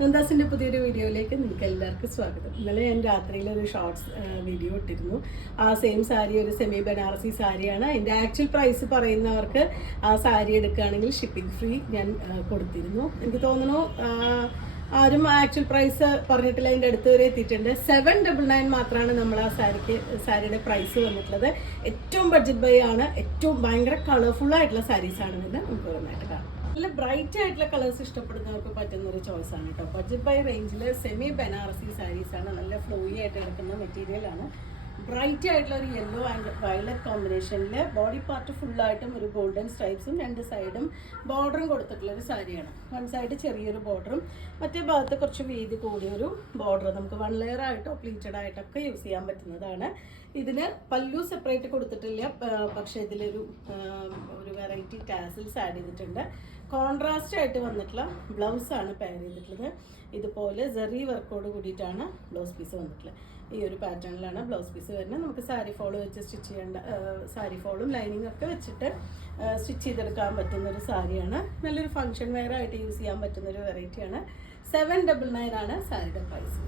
നന്ദാസിൻ്റെ പുതിയൊരു വീഡിയോയിലേക്ക് നിങ്ങൾക്ക് എല്ലാവർക്കും സ്വാഗതം. ഇന്നലെ ഞാൻ രാത്രിയിൽ ഒരു ഷോർട്സ് വീഡിയോ ഇട്ടിരുന്നു. ആ സെയിം സാരി ഒരു സെമി ബനാറസി സാരിയാണ്. അതിൻ്റെ ആക്ച്വൽ പ്രൈസ് പറയുന്നവർക്ക് ആ സാരി എടുക്കുകയാണെങ്കിൽ ഷിപ്പിംഗ് ഫ്രീ ഞാൻ കൊടുത്തിരുന്നു. എനിക്ക് തോന്നുന്നു ആരും ആക്ച്വൽ പ്രൈസ് പറഞ്ഞിട്ടില്ല, അതിൻ്റെ അടുത്ത് വരെ എത്തിയിട്ടുണ്ട്. 799 മാത്രമാണ് നമ്മൾ ആ സാരിയുടെ പ്രൈസ് വന്നിട്ടുള്ളത്. ഏറ്റവും ബഡ്ജറ്റ് ബൈ ആണ്, ഏറ്റവും ഭയങ്കര കളർഫുൾ ആയിട്ടുള്ള സാരീസാണ് ഇതിൻ്റെ നമുക്ക് ഓരോന്നായിട്ട് കാണാം. നല്ല ബ്രൈറ്റ് ആയിട്ടുള്ള കളേഴ്സ് ഇഷ്ടപ്പെടുന്നവർക്ക് പറ്റുന്ന ഒരു ചോയ്സ് ആണ് കേട്ടോ. ബഡ്ജറ്റ് ബൈ റേഞ്ചിൽ സെമി ബനാറസി സാരീസാണ്. നല്ല ഫ്ലോയി ആയിട്ട് കിടക്കുന്ന മെറ്റീരിയലാണ്. ബ്രൈറ്റ് ആയിട്ടുള്ള ഒരു യെല്ലോ ആൻഡ് വയലറ്റ് കോമ്പിനേഷനിൽ ബോഡി പാർട്ട് ഫുള്ളായിട്ടും ഒരു ഗോൾഡൻ സ്ട്രൈപ്സും രണ്ട് സൈഡും ബോർഡറും കൊടുത്തിട്ടുള്ള ഒരു സാരിയാണ്. വൺ സൈഡ് ചെറിയൊരു ബോർഡറും മറ്റേ ഭാഗത്ത് കുറച്ച് വീതി കൂടിയൊരു ബോർഡർ. നമുക്ക് 1 ലെയർ ആയിട്ടോ പ്ലീറ്റഡ് ആയിട്ടൊക്കെ യൂസ് ചെയ്യാൻ പറ്റുന്നതാണ്. ഇതിന് പല്ലു സെപ്പറേറ്റ് കൊടുത്തിട്ടില്ല, പക്ഷേ ഇതിലൊരു വെറൈറ്റി ടാസിൽസ് ആഡ് ചെയ്തിട്ടുണ്ട്. കോൺട്രാസ്റ്റ് ആയിട്ട് വന്നിട്ടുള്ള ബ്ലൗസാണ് പെയർ ചെയ്തിട്ടുള്ളത്. ഇതുപോലെ സെറി വർക്കോട് കൂടിയിട്ടാണ് ബ്ലൗസ് പീസ് വന്നിട്ടുള്ളത്. ഈ ഒരു പാറ്റേണിലാണ് ബ്ലൗസ് പീസ് വരുന്നത്. നമുക്ക് സാരി ഫോള് വെച്ച് സ്റ്റിച്ച് ചെയ്യേണ്ട, സാരി ഫോളും ലൈനിങ് ഒക്കെ വെച്ചിട്ട് സ്റ്റിച്ച് ചെയ്തെടുക്കാൻ പറ്റുന്ന ഒരു സാരിയാണ്. നല്ലൊരു ഫംഗ്ഷൻ വെയർ ആയിട്ട് യൂസ് ചെയ്യാൻ പറ്റുന്ന ഒരു വെറൈറ്റിയാണ്. 799 ആണ് സാരിയുടെ പ്രൈസ്.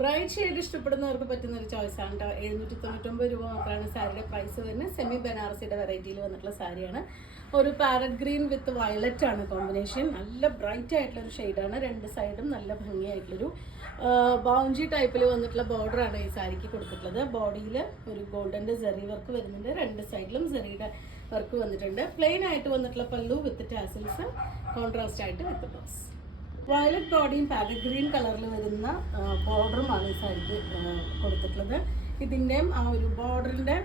ബ്രൈറ്റ് ഷെയ്ഡ് ഇഷ്ടപ്പെടുന്നവർക്ക് പറ്റുന്ന ഒരു ചോയ്സ് ആണ് കേട്ടോ. 799 രൂപ മാത്രമാണ് സാരിയുടെ പ്രൈസ് വരുന്നത്. സെമി ബനാറസിയുടെ വെറൈറ്റിയിൽ വന്നിട്ടുള്ള സാരിയാണ്. ഒരു പാരറ്റ് ഗ്രീൻ വിത്ത് വയലറ്റ് ആണ് കോമ്പിനേഷൻ. നല്ല ബ്രൈറ്റ് ആയിട്ടുള്ള ഒരു ഷെയ്ഡാണ്. രണ്ട് സൈഡും നല്ല ഭംഗിയായിട്ടുള്ളൊരു ബൗഞ്ചി ടൈപ്പിൽ വന്നിട്ടുള്ള ബോർഡറാണ് ഈ സാരിക്ക് കൊടുത്തിട്ടുള്ളത്. ബോഡിയിൽ ഒരു ഗോൾഡൻ്റെ സെറി വർക്ക് വരുന്നുണ്ട്. രണ്ട് സൈഡിലും സെറിയുടെ വർക്ക് വന്നിട്ടുണ്ട്. പ്ലെയിൻ ആയിട്ട് വന്നിട്ടുള്ള പല്ലു വിത്ത് ടാസിൽസ്, കോൺട്രാസ്റ്റ് ആയിട്ട് വിത്ത് ബ്ലൗസ്. വയലറ്റ് ബോഡിയും പാരറ്റ് ഗ്രീൻ കളറിൽ വരുന്ന ബോർഡറുമാണ് ഈ സാരിക്ക് കൊടുത്തിട്ടുള്ളത്. ഇതിൻ്റെയും ആ ഒരു ബോർഡറിൻ്റെ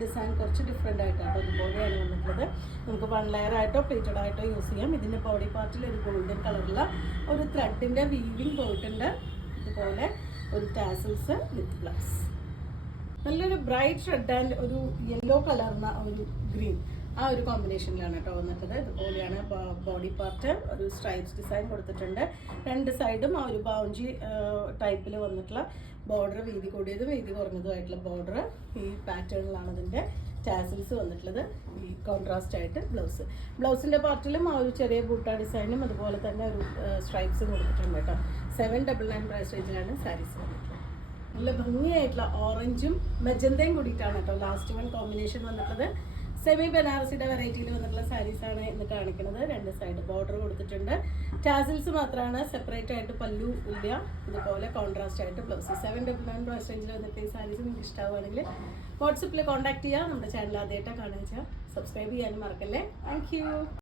ഡിസൈൻ കുറച്ച് ഡിഫറെൻ്റ് ആയിട്ടാണ് ബോഡിയാണ് വന്നിട്ടുള്ളത്. നമുക്ക് 1 ലെയർ ആയിട്ടോ പ്ലേറ്റഡ് ആയിട്ടോ യൂസ് ചെയ്യാം. ഇതിൻ്റെ ബോഡി പാർട്ടിൽ ഒരു ഗോൾഡൻ കളറുള്ള ഒരു ത്രെഡിൻ്റെ വീവിങ് പോയിട്ടുണ്ട്. ഇതുപോലെ ഒരു ടാസിൽസ് വിത്ത് ബ്ലൗസ്. നല്ലൊരു ബ്രൈറ്റ് റെഡ് ആൻഡ് ഒരു യെല്ലോ കളർന്ന ഒരു ഗ്രീൻ, ആ ഒരു കോമ്പിനേഷനിലാണ് കേട്ടോ വന്നിട്ടത്. ഇതുപോലെയാണ് ബോഡി പാർട്ട്. ഒരു സ്ട്രൈപ്സ് ഡിസൈൻ കൊടുത്തിട്ടുണ്ട്. രണ്ട് സൈഡും ആ ഒരു ബൗഞ്ചി ടൈപ്പിൽ വന്നിട്ടുള്ള ബോർഡർ, വീതി കൂടിയതും വീതി കുറഞ്ഞതുമായിട്ടുള്ള ബോർഡർ. ഈ പാറ്റേണിലാണ് ഇതിൻ്റെ ടാസിൽസ് വന്നിട്ടുള്ളത്. ഈ കോൺട്രാസ്റ്റ് ആയിട്ട് ബ്ലൗസിൻ്റെ പാർട്ടിലും ആ ഒരു ചെറിയ ബൂട്ട ഡിസൈനും അതുപോലെ തന്നെ ഒരു സ്ട്രൈപ്സും കൊടുത്തിട്ടുണ്ട് കേട്ടോ. 799 പ്രൈസ് റേഞ്ചിലാണ് സാരീസ് വന്നിട്ടുള്ളത്. നല്ല ഭംഗിയായിട്ടുള്ള ഓറഞ്ചും മെജന്തയും കൂടിയിട്ടാണ് കേട്ടോ ലാസ്റ്റ് വൺ കോമ്പിനേഷൻ വന്നിട്ടുള്ളത്. സെമി ബനാറസിയുടെ വെറൈറ്റിയിൽ വന്നിട്ടുള്ള സാരീസാണ് ഇന്ന് കാണിക്കുന്നത്. രണ്ട് സൈഡ് ബോർഡർ കൊടുത്തിട്ടുണ്ട്. ടാസിൽസ് മാത്രമാണ്, സെപ്പറേറ്റ് ആയിട്ട് പല്ലു ഇല്ല. ഇതുപോലെ കോൺട്രാസ്റ്റ് ആയിട്ട് ബ്ലൗസ്. 799 പ്രൈസ് റേഞ്ചിൽ വന്നിട്ട് ഈ സാരീസ് നിങ്ങൾക്ക് ഇഷ്ടമാവുകയാണെങ്കിൽ വാട്സപ്പിൽ കോൺടാക്ട് ചെയ്യുക. നമ്മുടെ ചാനൽ ആദ്യമായിട്ടാണ് കാണുക വെച്ചാൽ സബ്സ്ക്രൈബ് ചെയ്യാനും മറക്കല്ലേ. Thank you.